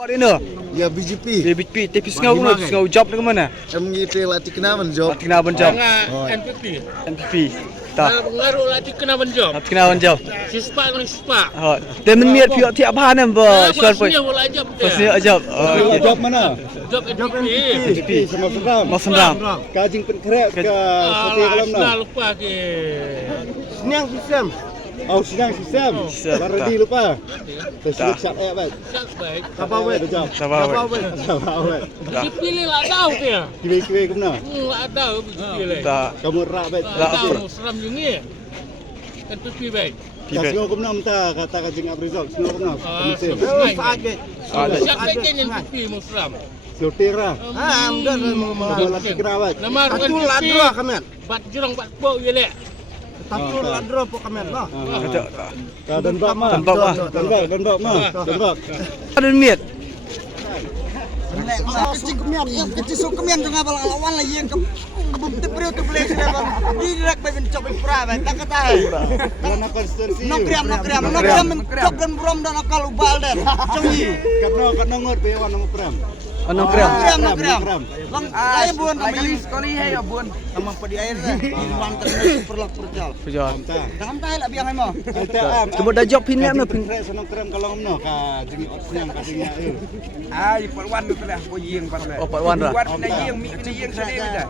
Apa dia? Ya BJP. BJP. Tapi sengau mana? Sengau job ni ke mana? Kami telah dikenakan job. Kena banjau. NPP. NPP. Tak. Pengaruh lah kena banjau. Kena banjau. Sispak dengan sispak. Ha. Temen miat piok tiap bahan apa? Suan pun. Pasnya bola ajab. Pasnya ajab. Job mana? Job NPP. BJP. Sama Sendam. Mas Sendam. Kajing penkerek ke seperti Alah, kolam sudah nak. lupa ke. Senang sistem. Oh, senang sistem. Baradi lupa. Tersilip syak baik. Tak baik. Apa awet job? Sabar awet. Apa awet? Dipilih lah tahu dia. Kiwe-kiwe ke mana? Lah tahu dipilih. Tak. Kamu rak baik. Tak tahu seram jungi. NPP baik. Kasih ke mana minta kata kajing Abrizal. Senang ke mana? Komisin. Sakit. Sakit je NPP musram. Sutir lah. Amdan Kamu lagi kerawat. Nama Atul ladro kami. Bat jurang bat pok ye lek. Atul ladro pok kami lah. Dan bak mah. Dan bak mah. Dan bak mah. Dan bak. Ada miat. Kecil kemian, kecil so kemian tengah bala lawan lagi yang bukti periuk tu boleh sudah bang. Direct by bencok berapa, tak kata. Karena konstitusi. Nokriam bencok dan buram dan akal ubal dan. Canggih. Karena ngot bewan ngot pram. Ano kram? Nokriam. Lang, lain bun kami. Sekali hai bun. Sama pedi air dah. Iwan terus perlak perjal. Perjal. Jangan tahu lah biang mo. Coba dah job pin nak pin. Senang kram kalau mno ka jing senang ka jing air. Ai perwan tu lah ko yeng par lah. Oh, Pak Wan dah. Wan na yeng mi na yeng sini dah.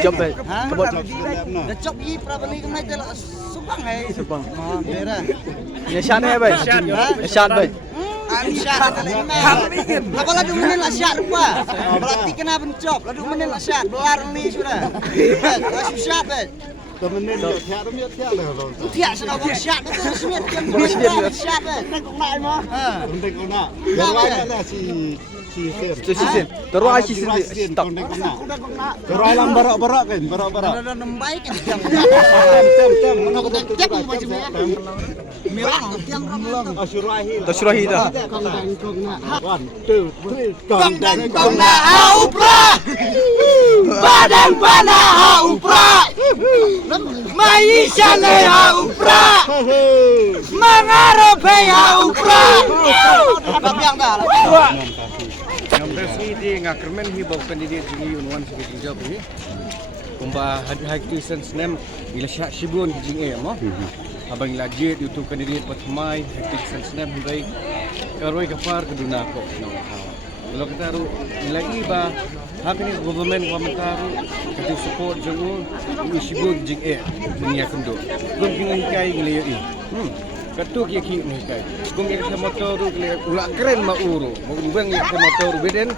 Job baik. Coba job sudah mno. Dah cop i prabani kemai telah subang hai. Sebang. Merah. Nishan hai baik. Nishan baik. Syat apa lagi menin lah syat rupa. Berarti kena bencop. Lalu menin lah syat. Belar ni sudah. Langsung syat baik. Temenin tiap rumit tiap lah. Tiap sudah buat syat betul semit kan syat baik. Tengok nak mo. Penting kau nak. Yang lain lah si Sen. Sisin. Terus aja sisin. Tak. Penting kau nak. Terus alam barak-barak kan, barak-barak. Ada nembai kan jam. Tem. Mana kau betul Tem juga. macam ni. Merah tiang ramai. Asyurahi. Tersyurahi dah. 1 2 3 Kong dan kong na haupra. Badan pana haupra. Maisha na haupra. Mangarope haupra. Babiang dah. Yang presidi ngakermen hi bau kandidat jing unwan sebagai job ni. Kumba hak tu senam ila syak shibun jing mo. Abang lagi YouTube kandidat patmai hak tu senam baik. Karoi kafar keduna ko. Kalau kita ru nilai iba hak ni government komentaru kita support jangun shibun jing dunia kendo. Kum kini kai nilai Katuk ya ki ni kai. Kung ya ke motor ulak keren ma uru. Mungkin bang ya ke motor beden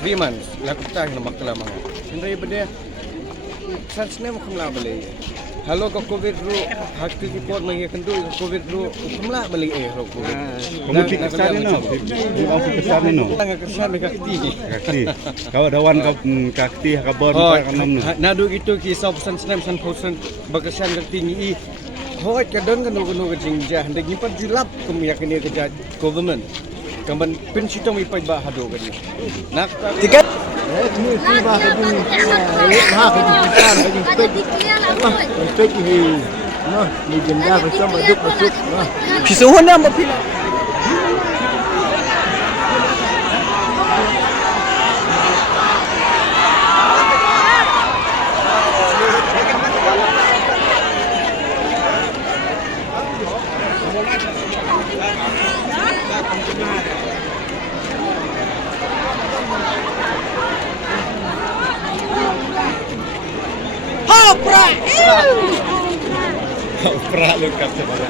3 months. Laku tah nama kelama. Sendai bede sansne mukmla beli. Halo ko covid ru hak tu report mang ya kendu covid ru mukmla beli ro covid. Komisi kesan ni no. Komisi kesan ni no. Tang kesan mereka keti. Kakti. Kau dawan kau kakti kabon ka kanam no. Nadu gitu kisah pesan senam san pesan bagasan tinggi. Hoi kadang kan nunggu jingjah hendak nyimpan julap kemiyakan dia kerja government. Kaman pensitong ipai bah hado kan. Nak Tiket. Ni bah ni. Ha ka besar ni spek ni. No, ni jenda bersama duk masuk. Pisuhun dah mbak pila. Pra lengkap sebenarnya.